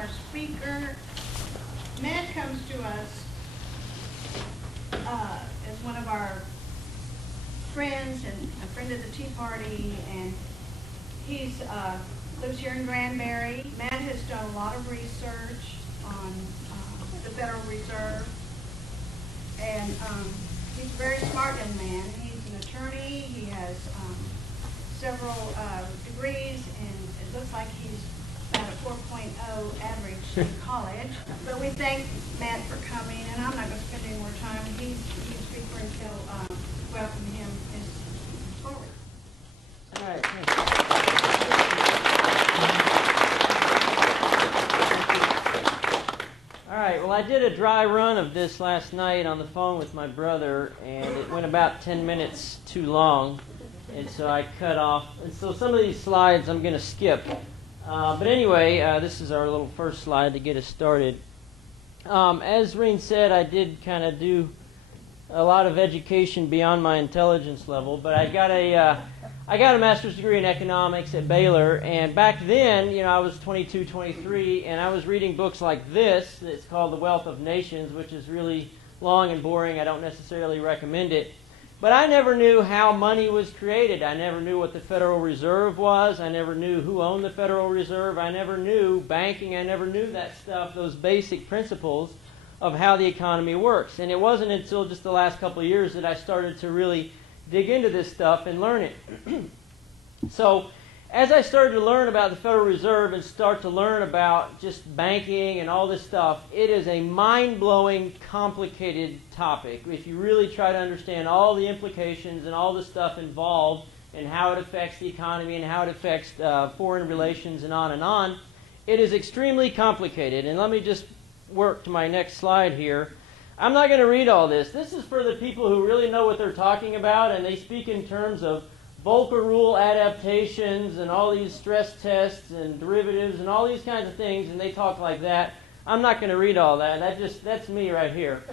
our speaker. Matt comes to us as one of our friends and a friend of the Tea Party, and he's lives here in Granbury. Matt has done a lot of research on the Federal Reserve, and he's a very smart young man. He's an attorney. He has several degrees, and it looks like he's about a 4.0 average in college. But we thank Matt for coming, and I'm not going to spend any more time. He's a speaker until welcome him forward. All right. All right, well, I did a dry run of this last night on the phone with my brother, and it went about 10 minutes too long, and so I cut off. And so some of these slides I'm going to skip. But anyway, this is our little first slide to get us started. As Reen said, I did kind of do a lot of education beyond my intelligence level, but I got a master's degree in economics at Baylor, and back then, I was 22, 23, and I was reading books like this. It's called The Wealth of Nations, which is really long and boring. I don't necessarily recommend it. But I never knew how money was created. I never knew what the Federal Reserve was. I never knew who owned the Federal Reserve. I never knew banking. I never knew that stuff, those basic principles of how the economy works. And it wasn't until just the last couple of years that I started to really dig into this stuff and learn it. So as I started to learn about the Federal Reserve and start to learn about just banking and all this stuff, it is a mind-blowing, complicated topic. If you really try to understand all the implications and all the stuff involved and how it affects the economy and how it affects foreign relations and on, it is extremely complicated. And let me just work to my next slide here. I'm not going to read all this. This is for the people who really know what they're talking about, and they speak in terms of Volcker rule adaptations and all these stress tests and derivatives and all these kinds of things, and they talk like that. I'm not going to read all that. That's me right here.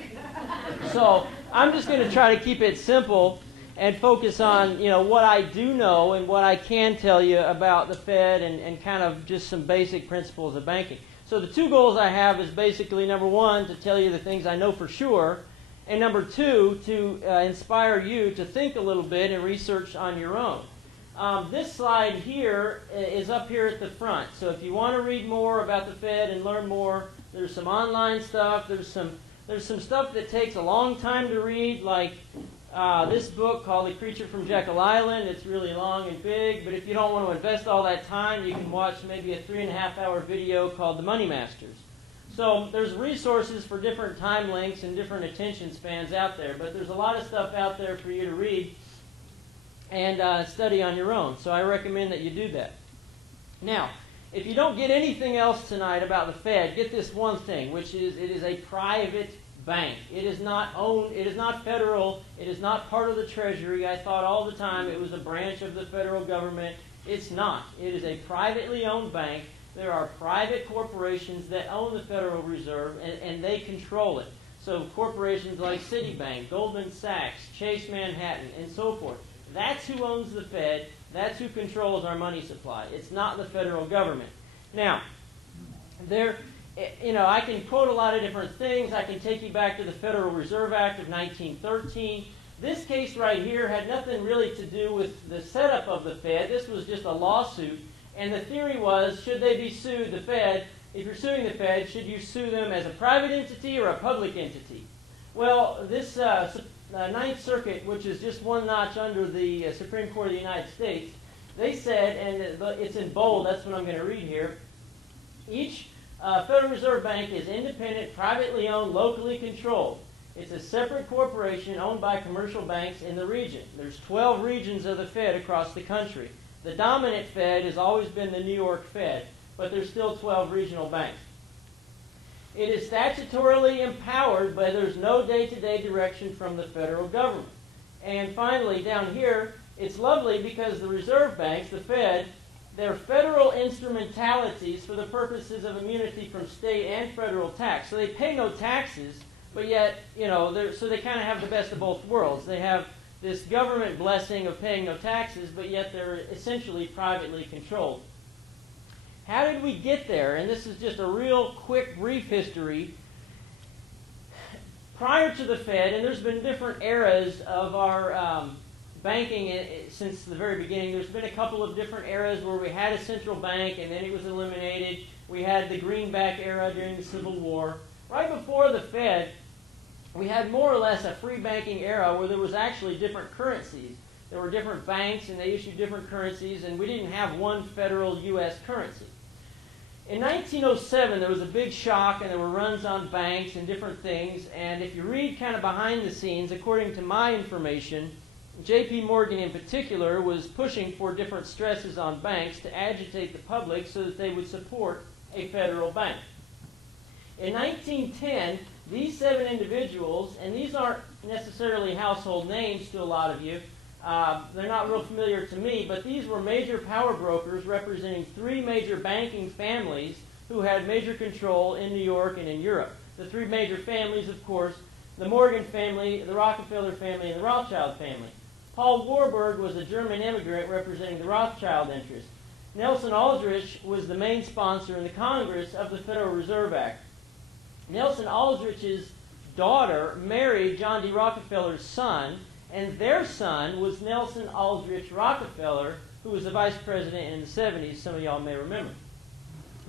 So I'm just going to try to keep it simple and focus on what I do know and what I can tell you about the Fed and kind of just some basic principles of banking. So the two goals I have is basically, number one, to tell you the things I know for sure, and number two, to inspire you to think a little bit and research on your own. This slide here is up here at the front. So if you want to read more about the Fed and learn more, there's some online stuff. There's some stuff that takes a long time to read, like this book called The Creature from Jekyll Island. It's really long and big, but if you don't want to invest all that time, you can watch maybe a 3.5-hour video called The Money Masters. So there's resources for different time lengths and different attention spans out there, but there's a lot of stuff out there for you to read and study on your own. So I recommend that you do that. Now, if you don't get anything else tonight about the Fed, get this one thing, which is it is a private bank. It is not owned, it is not federal, it is not part of the Treasury. I thought all the time it was a branch of the federal government. It's not. It is a privately owned bank. There are private corporations that own the Federal Reserve, and they control it. So corporations like Citibank, Goldman Sachs, Chase Manhattan, and so forth. That's who owns the Fed. That's who controls our money supply. It's not the federal government. Now, I can quote a lot of different things. I can take you back to the Federal Reserve Act of 1913. This case right here had nothing really to do with the setup of the Fed. This was just a lawsuit. And the theory was, should they be sued, the Fed, if you're suing the Fed, should you sue them as a private entity or a public entity? Well, this Ninth Circuit, which is just one notch under the Supreme Court of the United States, they said, and it's in bold, that's what I'm going to read here, each Federal Reserve Bank is independent, privately owned, locally controlled. It's a separate corporation owned by commercial banks in the region. There's 12 regions of the Fed across the country. The dominant Fed has always been the New York Fed, but there's still 12 regional banks. It is statutorily empowered, but there's no day-to-day direction from the federal government. And finally, down here, it's lovely because the reserve banks, the Fed, they're federal instrumentalities for the purposes of immunity from state and federal tax. So they pay no taxes, but yet, so they kind of have the best of both worlds. They have this government blessing of paying no taxes, but yet they're essentially privately controlled. How did we get there? And this is just a real quick, brief history. Prior to the Fed, and there's been different eras of our banking since the very beginning. There's been a couple of different eras where we had a central bank and then it was eliminated. We had the greenback era during the Civil War. Right before the Fed, we had more or less a free banking era where there was actually different currencies. There were different banks and they issued different currencies, and we didn't have one federal U.S. currency. In 1907, there was a big shock, and there were runs on banks and different things. And if you read kind of behind the scenes, according to my information, J.P. Morgan in particular was pushing for different stresses on banks to agitate the public so that they would support a federal bank. In 1910, these 7 individuals, and these aren't necessarily household names to a lot of you, they're not real familiar to me, but these were major power brokers representing 3 major banking families who had major control in New York and in Europe. The 3 major families, of course, the Morgan family, the Rockefeller family, and the Rothschild family. Paul Warburg was a German immigrant representing the Rothschild interest. Nelson Aldrich was the main sponsor in the Congress of the Federal Reserve Act. Nelson Aldrich's daughter married John D. Rockefeller's son, and their son was Nelson Aldrich Rockefeller, who was the vice president in the 70s. Some of y'all may remember.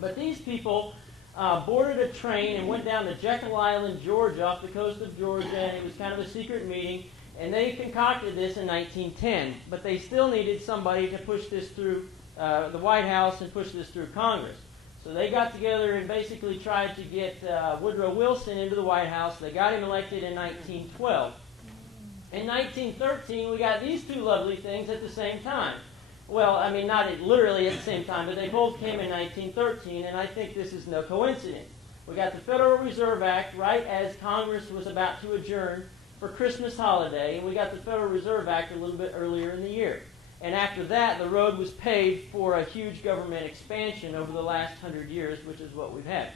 But these people boarded a train and went down to Jekyll Island, Georgia, off the coast of Georgia, and it was kind of a secret meeting, and they concocted this in 1910. But they still needed somebody to push this through the White House and push this through Congress. So they got together and basically tried to get Woodrow Wilson into the White House. They got him elected in 1912. In 1913, we got these 2 lovely things at the same time. Well, I mean, not literally at the same time, but they both came in 1913, and I think this is no coincidence. We got the Federal Reserve Act right as Congress was about to adjourn for Christmas holiday, and we got the Federal Reserve Act a little bit earlier in the year. And after that, the road was paved for a huge government expansion over the last 100 years, which is what we've had.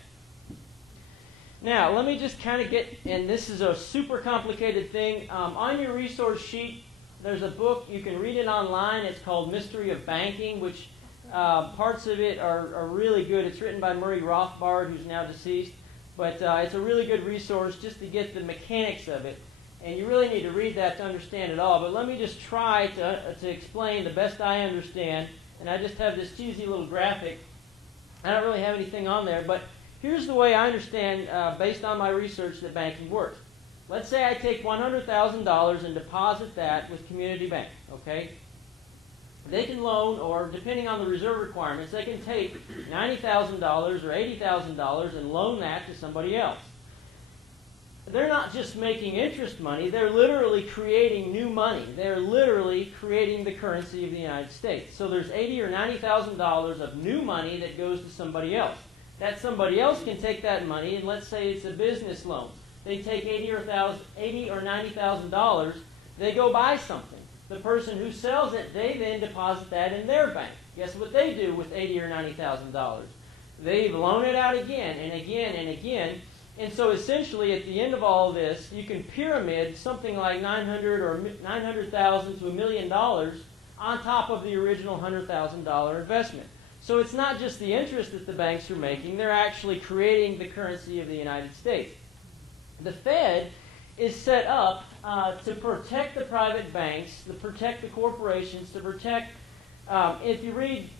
Now, let me just kind of get, and this is a super complicated thing. On your resource sheet, there's a book. You can read it online. It's called Mystery of Banking, which parts of it are really good. It's written by Murray Rothbard, who's now deceased. But it's a really good resource just to get the mechanics of it. And you really need to read that to understand it all. But let me just try to explain the best I understand. And I just have this cheesy little graphic. I don't really have anything on there, but here's the way I understand, based on my research, that banking works. Let's say I take $100,000 and deposit that with Community Bank, okay? They can loan, or depending on the reserve requirements, they can take $90,000 or $80,000 and loan that to somebody else. They're not just making interest money, they're literally creating new money. They're literally creating the currency of the United States. So there's $80,000 or $90,000 of new money that goes to somebody else. That somebody else can take that money, and let's say it's a business loan. They take $80,000 or $90,000, they go buy something. The person who sells it, they then deposit that in their bank. Guess what they do with $80,000 or $90,000? They loan it out again and again and again. And so essentially, at the end of all of this, you can pyramid something like $900,000 or $900,000 to $1 million on top of the original $100,000 investment. So it's not just the interest that the banks are making, they're actually creating the currency of the United States. The Fed is set up to protect the private banks, to protect the corporations, to protect, if you read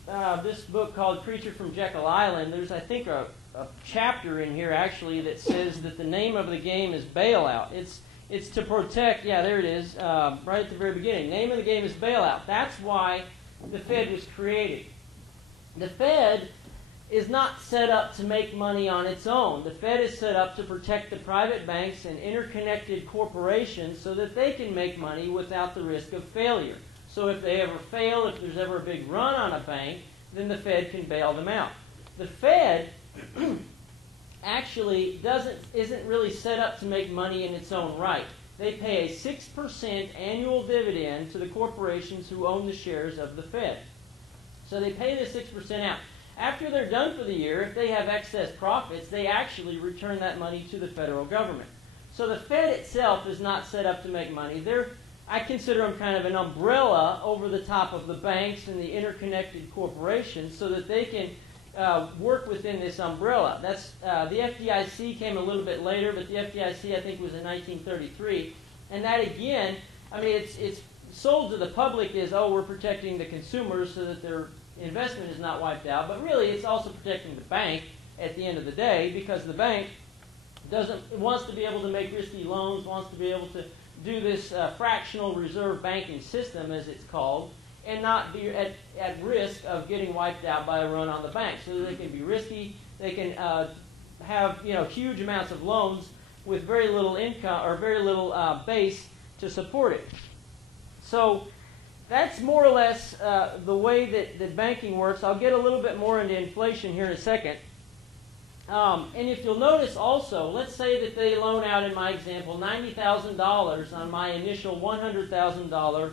this book called Creature from Jekyll Island, there's, I think, a chapter in here actually that says that the name of the game is bailout. It's to protect, yeah, there it is, right at the very beginning. Name of the game is bailout. That's why the Fed was created. The Fed is not set up to make money on its own. The Fed is set up to protect the private banks and interconnected corporations so that they can make money without the risk of failure. So if they ever fail, if there's ever a big run on a bank, then the Fed can bail them out. The Fed actually isn't really set up to make money in its own right. They pay a 6% annual dividend to the corporations who own the shares of the Fed. So they pay the 6% out. After they're done for the year, if they have excess profits, they actually return that money to the federal government. So the Fed itself is not set up to make money. I consider them kind of an umbrella over the top of the banks and the interconnected corporations so that they can work within this umbrella. That's the FDIC came a little bit later, but the FDIC I think was in 1933, and that again, I mean, it's sold to the public as, oh, we're protecting the consumers so that their investment is not wiped out, but really it's also protecting the bank at the end of the day, because the bank wants to be able to make risky loans, wants to be able to do this fractional reserve banking system, as it's called, and not be at risk of getting wiped out by a run on the bank. So that they can be risky, they can have huge amounts of loans with very little income or very little base to support it. So that's more or less the way that banking works. I'll get a little bit more into inflation here in a second. And if you'll notice also, let's say that they loan out, in my example, $90,000 on my initial $100,000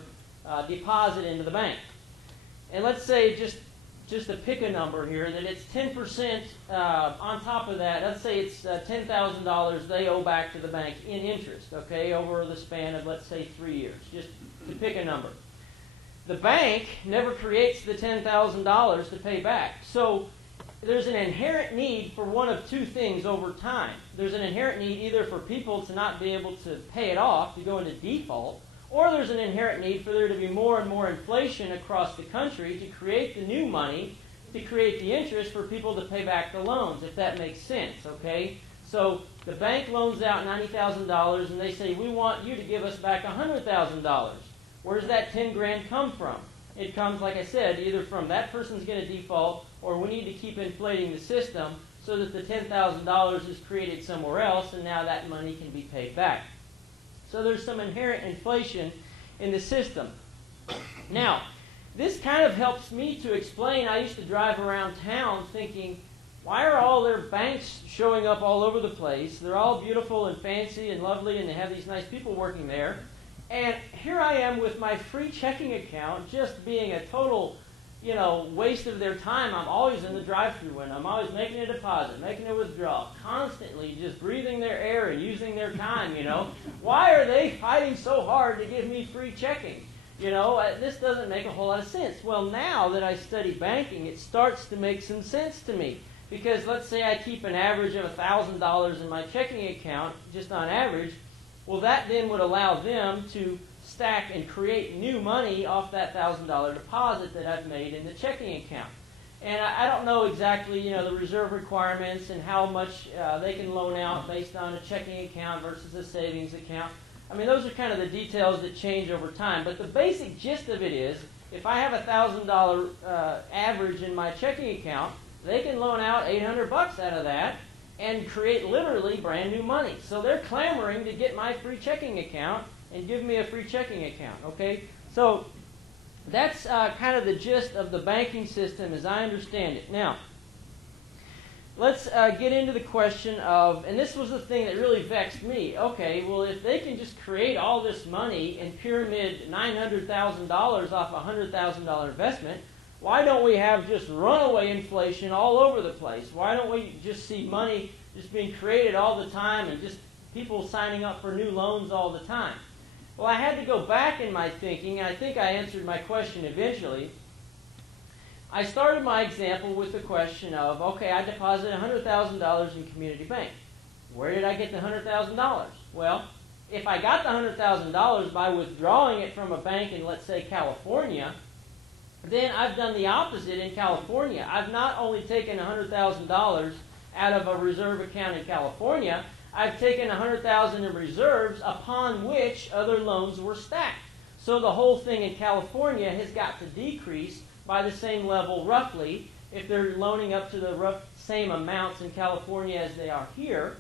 deposit into the bank. And let's say, just to pick a number here, that it's 10% on top of that. Let's say it's $10,000 they owe back to the bank in interest, okay, over the span of, let's say, 3 years, just to pick a number. The bank never creates the $10,000 to pay back. So there's an inherent need for one of two things over time. There's an inherent need either for people to not be able to pay it off, to go into default, or there's an inherent need for there to be more and more inflation across the country to create the new money, to create the interest for people to pay back the loans, if that makes sense, okay? So the bank loans out $90,000 and they say, we want you to give us back $100,000. Where does that 10 grand come from? It comes, like I said, either from that person's going to default, or we need to keep inflating the system so that the $10,000 is created somewhere else, and now that money can be paid back. So there's some inherent inflation in the system. Now, this kind of helps me to explain. I used to drive around town thinking, why are all their banks showing up all over the place? They're all beautiful and fancy and lovely, and they have these nice people working there. And here I am with my free checking account just being a total, waste of their time. I'm always in the drive-thru window. I'm always making a deposit, making a withdrawal, constantly just breathing their air and using their time, Why are they fighting so hard to give me free checking? This doesn't make a whole lot of sense. Well, now that I study banking, it starts to make some sense to me. Because let's say I keep an average of $1,000 in my checking account, just on average. Well, that then would allow them to stack and create new money off that $1,000 deposit that I've made in the checking account. And I don't know exactly, the reserve requirements and how much they can loan out based on a checking account versus a savings account. I mean, those are kind of the details that change over time. But the basic gist of it is, if I have a $1,000 average in my checking account, they can loan out $800 out of that and create literally brand new money. So they're clamoring to get my free checking account and give me a free checking account, okay? So that's kind of the gist of the banking system as I understand it. Now, let's get into the question of, and this was the thing that really vexed me. Okay, well, if they can just create all this money and pyramid $900,000 off a $100,000 investment, why don't we have just runaway inflation all over the place? Why don't we just see money just being created all the time and just people signing up for new loans all the time? Well, I had to go back in my thinking, and I think I answered my question eventually. I started my example with the question of, okay, I deposited $100,000 in community bank. Where did I get the $100,000? Well, if I got the $100,000 by withdrawing it from a bank in, let's say, California, then I've done the opposite in California. I've not only taken $100,000 out of a reserve account in California, I've taken $100,000 in reserves upon which other loans were stacked. So the whole thing in California has got to decrease by the same level roughly if they're loaning up to the same amounts in California as they are here.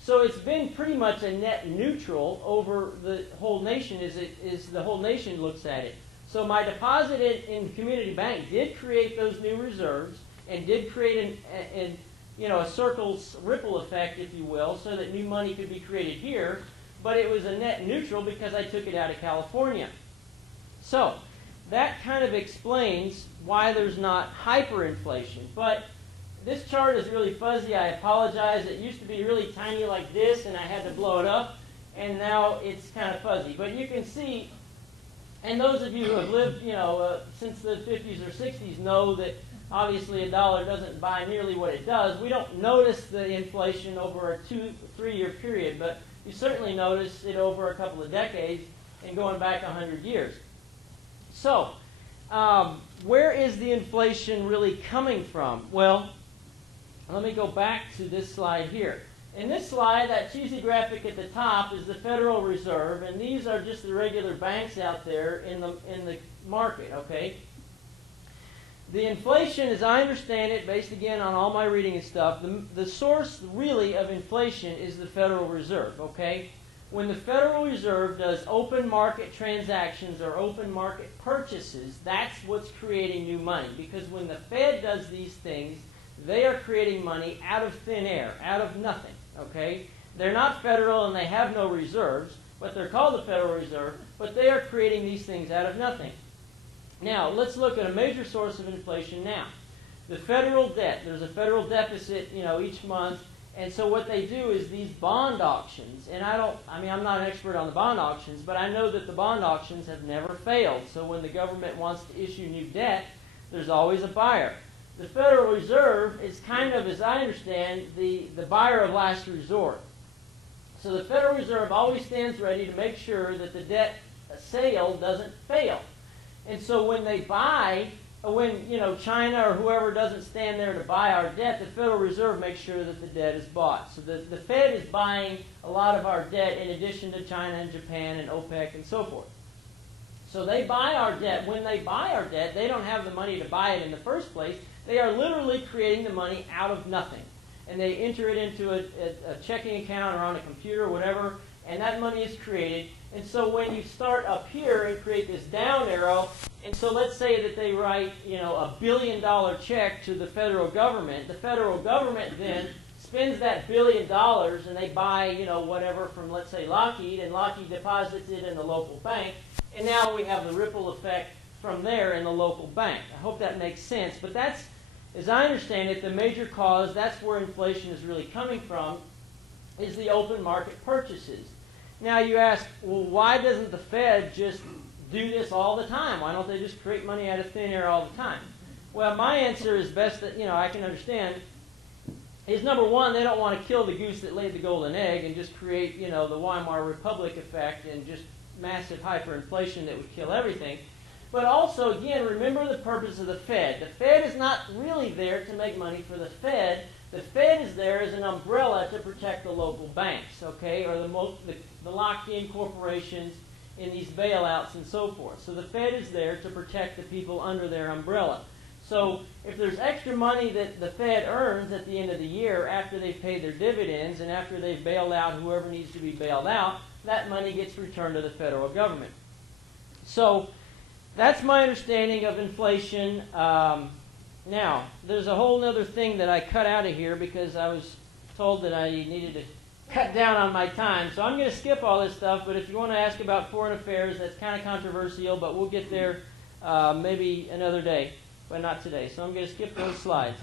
So it's been pretty much a net neutral over the whole nation as the whole nation looks at it. So my deposit in community bank did create those new reserves and did create a circle's ripple effect, if you will, so that new money could be created here. But it was a net neutral because I took it out of California. So that kind of explains why there's not hyperinflation. But this chart is really fuzzy. I apologize. It used to be really tiny like this, and I had to blow it up. And now it's kind of fuzzy. But you can see, and those of you who have lived, since the 50s or 60s know that obviously a dollar doesn't buy nearly what it does. We don't notice the inflation over a 2-3 year period, but you certainly notice it over a couple of decades and going back 100 years. So, where is the inflation really coming from? Well, let me go back to this slide here. In this slide, that cheesy graphic at the top is the Federal Reserve, and these are just the regular banks out there in the market, okay? The inflation, as I understand it, based again on all my reading and stuff, the source really of inflation is the Federal Reserve, okay? When the Federal Reserve does open market transactions or open market purchases, that's what's creating new money. Because when the Fed does these things, they are creating money out of thin air, out of nothing, okay? They're not federal and they have no reserves, but they're called the Federal Reserve, but they are creating these things out of nothing. Now, let's look at a major source of inflation now. The federal debt. There's a federal deficit, each month. And so what they do is these bond auctions, and I'm not an expert on the bond auctions, but I know that the bond auctions have never failed. So when the government wants to issue new debt, there's always a buyer. The Federal Reserve is kind of, as I understand, the buyer of last resort. So the Federal Reserve always stands ready to make sure that the debt sale doesn't fail. And so when they buy, when China or whoever doesn't stand there to buy our debt, the Federal Reserve makes sure that the debt is bought. So the Fed is buying a lot of our debt in addition to China and Japan and OPEC and so forth. So they buy our debt. When they buy our debt, they don't have the money to buy it in the first place. They are literally creating the money out of nothing. And they enter it into a checking account or on a computer or whatever, and that money is created. And so when you start up here and create this down arrow, and so let's say that they write, a $1 billion check to the federal government. The federal government then spends that $1 billion and they buy, whatever from, let's say, Lockheed, and Lockheed deposits it in the local bank. And now we have the ripple effect from there in the local bank. I hope that makes sense. But that's, as I understand it, the major cause, that's where inflation is really coming from, is the open market purchases. Now you ask, well, why doesn't the Fed just do this all the time? Why don't they just create money out of thin air all the time? Well, my answer is best that I can understand is, number one, they don't want to kill the goose that laid the golden egg and just create the Weimar Republic effect and just massive hyperinflation that would kill everything. But also, again, remember the purpose of the Fed. The Fed is not really there to make money for the Fed. The Fed is there as an umbrella to protect the local banks, okay, or the locked-in corporations in these bailouts and so forth. So the Fed is there to protect the people under their umbrella. So if there's extra money that the Fed earns at the end of the year after they've paid their dividends and after they've bailed out whoever needs to be bailed out, that money gets returned to the federal government. So that's my understanding of inflation. Now, there's a whole other thing that I cut out of here because I was told that I needed to cut down on my time. So I'm going to skip all this stuff, but if you want to ask about foreign affairs, that's kind of controversial, but we'll get there maybe another day, but not today. So I'm going to skip those slides.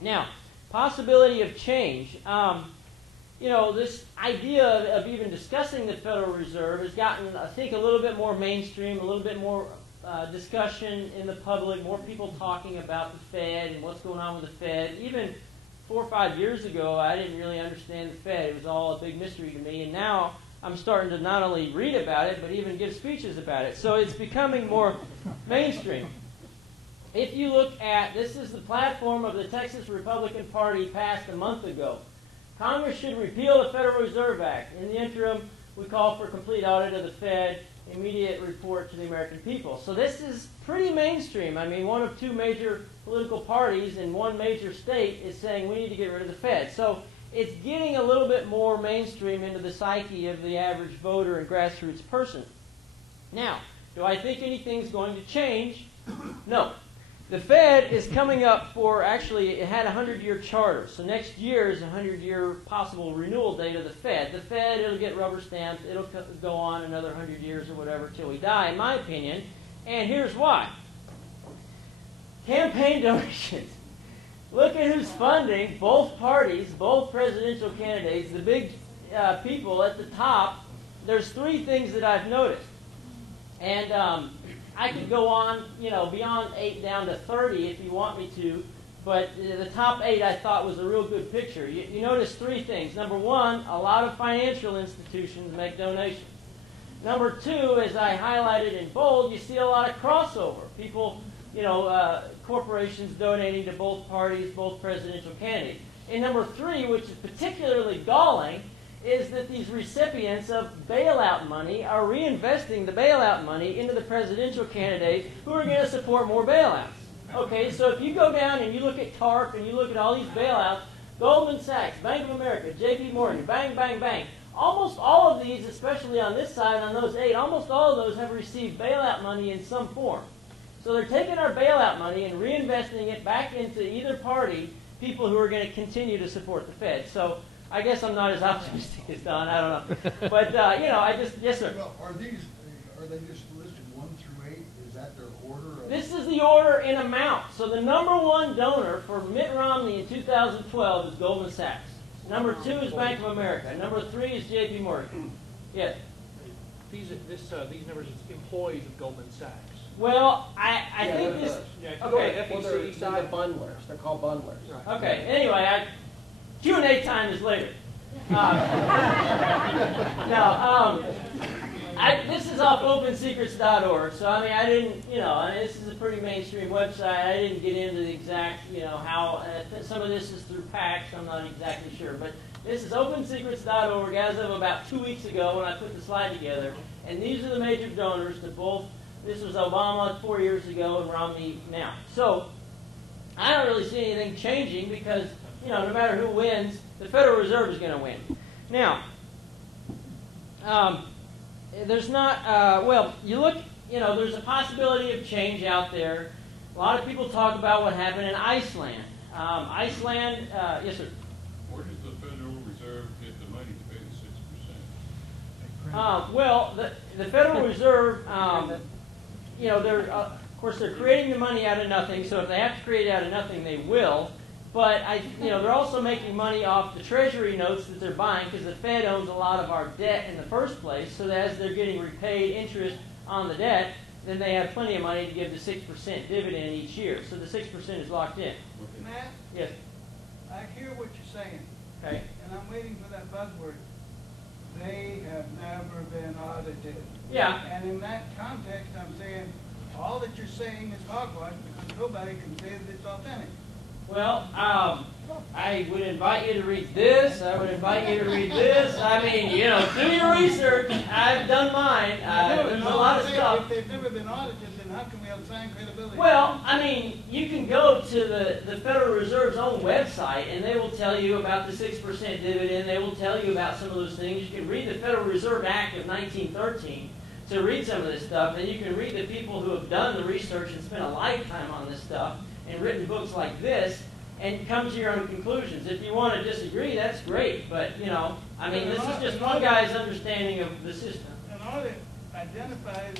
Now, possibility of change. This idea of even discussing the Federal Reserve has gotten, I think, a little bit more mainstream, a little bit more discussion in the public, more people talking about the Fed and what's going on with the Fed. Even 4 or 5 years ago, I didn't really understand the Fed. It was all a big mystery to me. And now I'm starting to not only read about it, but even give speeches about it. So it's becoming more mainstream. If you look at, this is the platform of the Texas Republican Party passed a month ago. Congress should repeal the Federal Reserve Act. In the interim, we call for complete audit of the Fed, immediate report to the American people. So this is pretty mainstream. I mean, one of two major political parties in one major state is saying we need to get rid of the Fed. So it's getting a little bit more mainstream into the psyche of the average voter and grassroots person. Now, do I think anything's going to change? No. The Fed is coming up for, actually, it had a 100-year charter. So next year is a 100-year possible renewal date of the Fed. The Fed, it'll get rubber stamped. It'll go on another 100 years or whatever till we die, in my opinion. And here's why. Campaign donations. Look at who's funding both parties, both presidential candidates, the big people at the top. There's three things that I've noticed. And I could go on, beyond 8 down to 30 if you want me to, but the top 8 I thought was a real good picture. You notice 3 things. Number 1, a lot of financial institutions make donations. Number 2, as I highlighted in bold, you see a lot of crossover. People, corporations donating to both parties, both presidential candidates. And number 3, which is particularly galling, is that these recipients of bailout money are reinvesting the bailout money into the presidential candidates who are going to support more bailouts. Okay, so if you go down and you look at TARP and you look at all these bailouts, Goldman Sachs, Bank of America, JP Morgan, bang, bang, bang. Almost all of these, especially on this side, on those 8, almost all of those have received bailout money in some form. So they're taking our bailout money and reinvesting it back into either party, people who are going to continue to support the Fed. So I guess I'm not as optimistic as Don. I don't know. But, yes, sir. Well, are they just listed 1 through 8? Is that their order? This is the order in amount. So the number 1 donor for Mitt Romney in 2012 is Goldman Sachs. Number 2 is Bank of America. Number 3 is JP Morgan. Yes? These numbers are employees of Goldman Sachs. Well, I think this... Okay. Well, they're bundlers. They're called bundlers. Right. Okay. Anyway, Q&A time is later. This is off opensecrets.org, so I didn't, this is a pretty mainstream website. I didn't get into the exact, how, some of this is through PACs, I'm not exactly sure, but this is opensecrets.org as of about 2 weeks ago when I put the slide together, and these are the major donors to both. This was Obama 4 years ago and Romney now. So I don't really see anything changing because, no matter who wins, the Federal Reserve is going to win. Now, there's not, you look, there's a possibility of change out there. A lot of people talk about what happened in Iceland. Iceland, yes, sir. Where does the Federal Reserve get the money to pay the 6%? Well, the Federal Reserve, of course, they're creating the money out of nothing, so if they have to create it out of nothing, they will. But, they're also making money off the Treasury notes that they're buying because the Fed owns a lot of our debt in the first place, so that as they're getting repaid interest on the debt, then they have plenty of money to give the 6% dividend each year. So the 6% is locked in. Matt? Yes. I hear what you're saying. Okay. And I'm waiting for that buzzword. They have never been audited. Yeah. And in that context, I'm saying all that you're saying is hogwash because nobody can say that it's authentic. Well, I would invite you to read this. I would invite you to read this. I mean, do your research. I've done mine. There's a lot of stuff. If they've never been audited, then how can we assign credibility? Well, you can go to the Federal Reserve's own website, and they will tell you about the 6% dividend. They will tell you about some of those things. You can read the Federal Reserve Act of 1913 to read some of this stuff, and you can read the people who have done the research and spent a lifetime on this stuff and written books like this, and come to your own conclusions. If you want to disagree, that's great, but, this is just one guy's understanding of the system. An audit identifies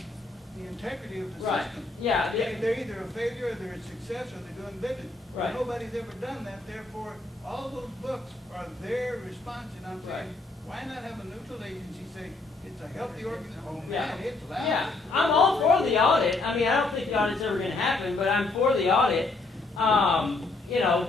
the integrity of the Right. system. Yeah. They're either a failure, or they're a success, or they're doing business. Right. Nobody's ever done that, therefore, all those books are their response, and I'm saying, Right. why not have a neutral agency say, it's a healthy organization? Oh, Yeah. man, it's loud. Yeah, I'm all for the audit. I don't think the audit's ever going to happen, but I'm for the audit.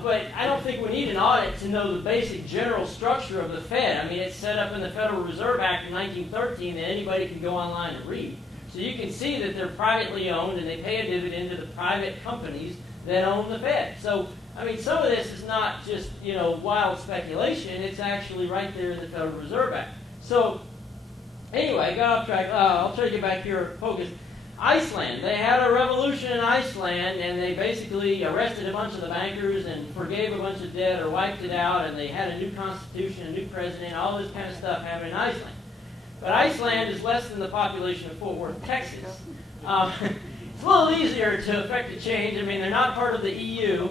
But I don't think we need an audit to know the basic general structure of the Fed. It's set up in the Federal Reserve Act of 1913 that anybody can go online and read. So you can see that they're privately owned and they pay a dividend to the private companies that own the Fed. So, some of this is not just, wild speculation. It's actually right there in the Federal Reserve Act. So, anyway, I got off track. I'll try to get back here focused. Iceland. They had a revolution in Iceland, and they basically arrested a bunch of the bankers and forgave a bunch of debt or wiped it out, and they had a new constitution, a new president, all this kind of stuff happened in Iceland. But Iceland is less than the population of Fort Worth, Texas. It's a little easier to effect a change. They're not part of the EU,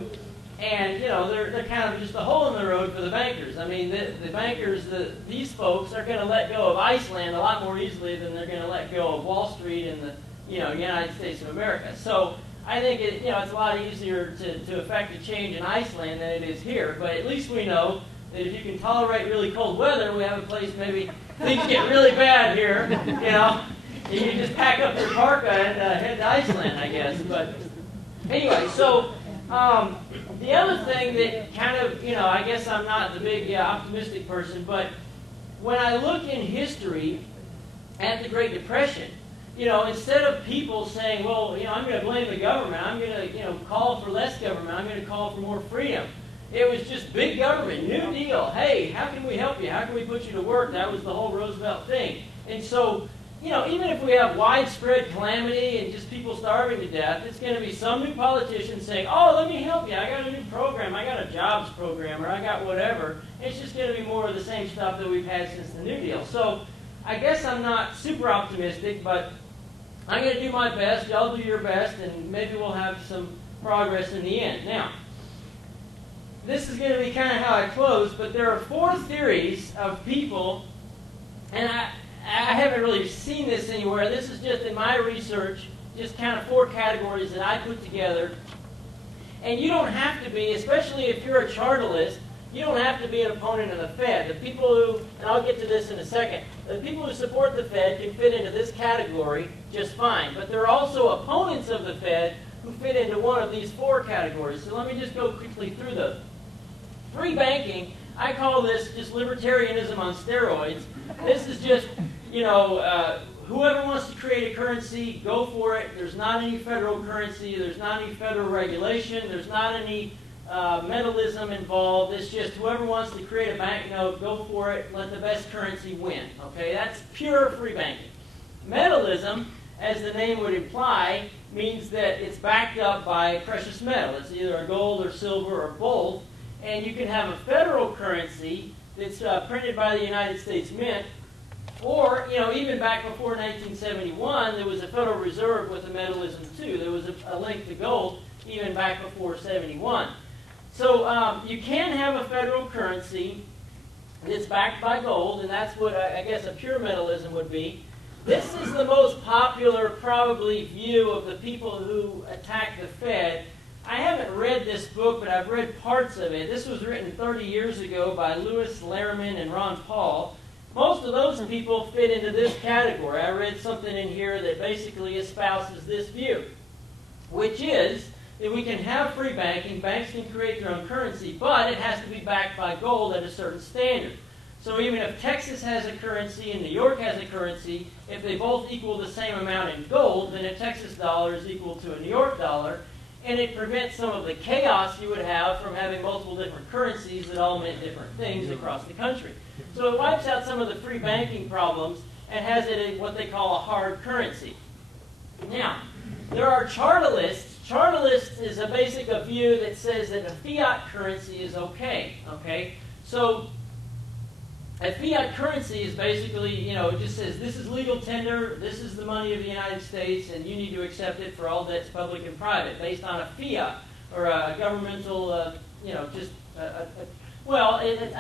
and they're kind of just a hole in the road for the bankers. The bankers, these folks are going to let go of Iceland a lot more easily than they're going to let go of Wall Street and the United States of America. So I think it's a lot easier to effect a change in Iceland than it is here. But at least we know that if you can tolerate really cold weather, we have a place maybe things get really bad here, You just pack up your parka and head to Iceland, I guess. But anyway, so the other thing that kind of, I guess I'm not the big optimistic person, but when I look in history at the Great Depression, instead of people saying, well, I'm going to blame the government, I'm going to, call for less government, I'm going to call for more freedom. It was just big government, New Deal. Hey, how can we help you? How can we put you to work? That was the whole Roosevelt thing. And so, even if we have widespread calamity and just people starving to death, it's going to be some new politician saying, oh, let me help you. I got a new program. I got a jobs program, or I got whatever. It's just going to be more of the same stuff that we've had since the New Deal. So I guess I'm not super optimistic, but I'm going to do my best. Y'all do your best, and maybe we'll have some progress in the end. Now, this is going to be kind of how I close, but there are 4 theories of people, and I haven't really seen this anywhere. This is just in my research, just kind of 4 categories that I put together. And you don't have to be, especially if you're a chartalist, you don't have to be an opponent of the Fed. The people who, and I'll get to this in a second, the people who support the Fed can fit into this category just fine. But there are also opponents of the Fed who fit into one of these 4 categories. So let me just go quickly through those. Free banking, I call this just libertarianism on steroids. This is just, whoever wants to create a currency, go for it. There's not any federal currency. There's not any federal regulation. There's not any metalism involved. It's just whoever wants to create a banknote, go for it. Let the best currency win. Okay, that's pure free banking. Metalism, as the name would imply, means that it's backed up by precious metal. It's either a gold or silver or both. And you can have a federal currency that's printed by the United States Mint, or, even back before 1971, there was a Federal Reserve with a metalism too. There was a link to gold even back before 71. So you can have a federal currency that's backed by gold, and that's what I guess a pure metalism would be. This is the most popular, probably, view of the people who attack the Fed. I haven't read this book, but I've read parts of it. This was written 30 years ago by Louis Lerman and Ron Paul. Most of those people fit into this category. I read something in here that basically espouses this view, which is that we can have free banking, banks can create their own currency, but it has to be backed by gold at a certain standard. So even if Texas has a currency and New York has a currency, if they both equal the same amount in gold, then a Texas dollar is equal to a New York dollar. And it prevents some of the chaos you would have from having multiple different currencies that all meant different things across the country. So it wipes out some of the free banking problems and has it in what they call a hard currency. Now, there are chartalists. Chartalist is a basic view that says that a fiat currency is okay. So a fiat currency is basically, it just says this is legal tender, this is the money of the United States, and you need to accept it for all debts, public and private, based on a fiat or a governmental, I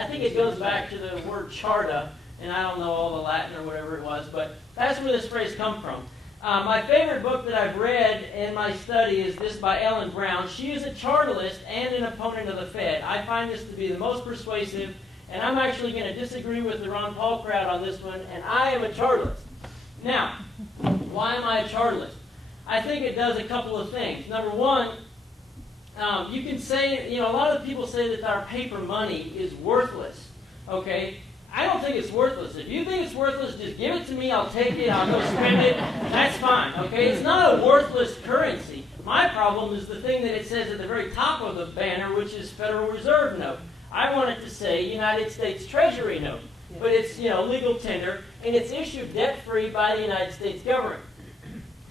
think it goes back to the word charta, and I don't know all the Latin or whatever it was, but that's where this phrase comes from. My favorite book that I've read in my study is this by Ellen Brown. She is a chartalist and an opponent of the Fed. I find this to be the most persuasive. And I'm actually going to disagree with the Ron Paul crowd on this one, and I am a chartalist. Now, why am I a chartalist? I think it does a couple of things. Number one, you can say, a lot of people say that our paper money is worthless. Okay? I don't think it's worthless. If you think it's worthless, just give it to me. I'll take it. I'll go spend it. That's fine. Okay? It's not a worthless currency. My problem is the thing that it says at the very top of the banner, which is Federal Reserve note. I want it to say United States Treasury note, but it's legal tender, and it's issued debt-free by the United States government.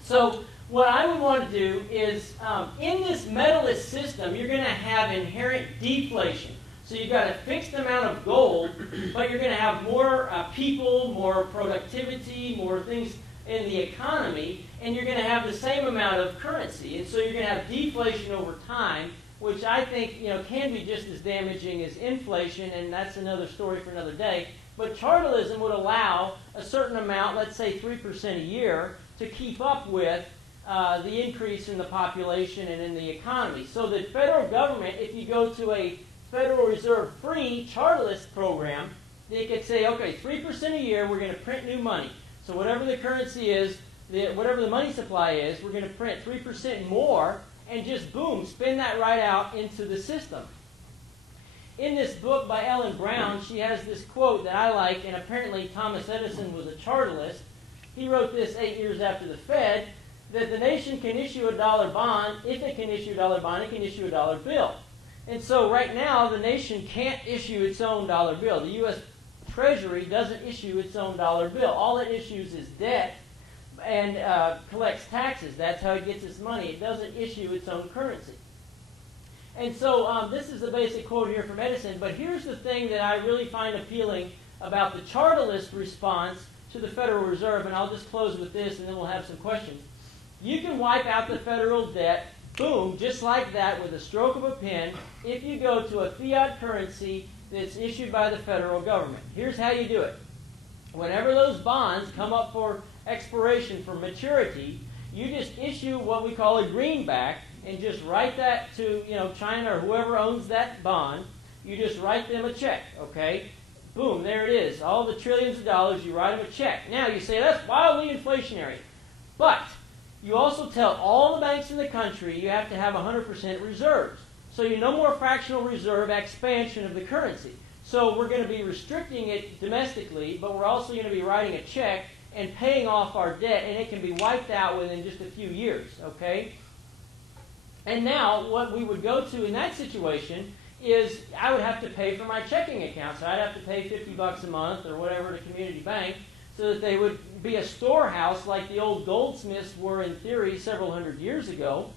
So what I would want to do is, in this metalist system, you're going to have inherent deflation. So you've got a fixed amount of gold, but you're going to have more people, more productivity, more things in the economy, and you're going to have the same amount of currency. And so you're going to have deflation over time, which I think can be just as damaging as inflation, and that's another story for another day. But chartalism would allow a certain amount, let's say 3% a year, to keep up with the increase in the population and in the economy. So the federal government, if you go to a Federal Reserve free chartalist program, they could say, okay, 3% a year, we're going to print new money. So whatever the currency is, whatever the money supply is, we're going to print 3% more and just, boom, spin that right out into the system. In this book by Ellen Brown, she has this quote that I like, and apparently Thomas Edison was a chartalist. He wrote this 8 years after the Fed, that the nation can issue a dollar bond. If it can issue a dollar bond, it can issue a dollar bill. And so right now, the nation can't issue its own dollar bill. The U.S. Treasury doesn't issue its own dollar bill. All it issues is debt and collects taxes. That's how it gets its money. It doesn't issue its own currency. And so this is the basic quote here from Edison. But here's the thing that I really find appealing about the chartalist response to the Federal Reserve. And I'll just close with this, and then we'll have some questions. You can wipe out the federal debt, boom, just like that with a stroke of a pen, if you go to a fiat currency that's issued by the federal government. Here's how you do it. Whenever those bonds come up for expiration, for maturity, you just issue what we call a greenback and just write that to China or whoever owns that bond. You just write them a check, okay? Boom, there it is. All the trillions of dollars, you write them a check. Now you say, that's wildly inflationary. But you also tell all the banks in the country you have to have 100% reserves. So no more fractional reserve expansion of the currency. So we're going to be restricting it domestically, but we're also going to be writing a check and paying off our debt, and it can be wiped out within just a few years, okay? And now what we would go to in that situation is I would have to pay for my checking account. So I'd have to pay $50 a month or whatever to Community Bank so that they would be a storehouse like the old goldsmiths were in theory several hundred years ago.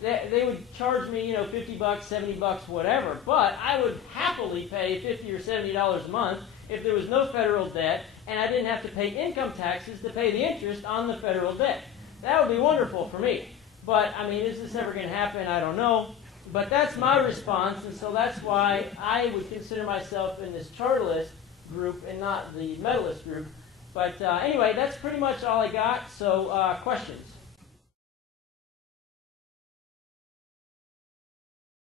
They would charge me, $50, $70, whatever. But I would happily pay $50 or $70 a month if there was no federal debt and I didn't have to pay income taxes to pay the interest on the federal debt. That would be wonderful for me. But, is this ever going to happen? I don't know. But that's my response, and so that's why I would consider myself in this chartalist group and not the medalist group. But anyway, that's pretty much all I got. So questions?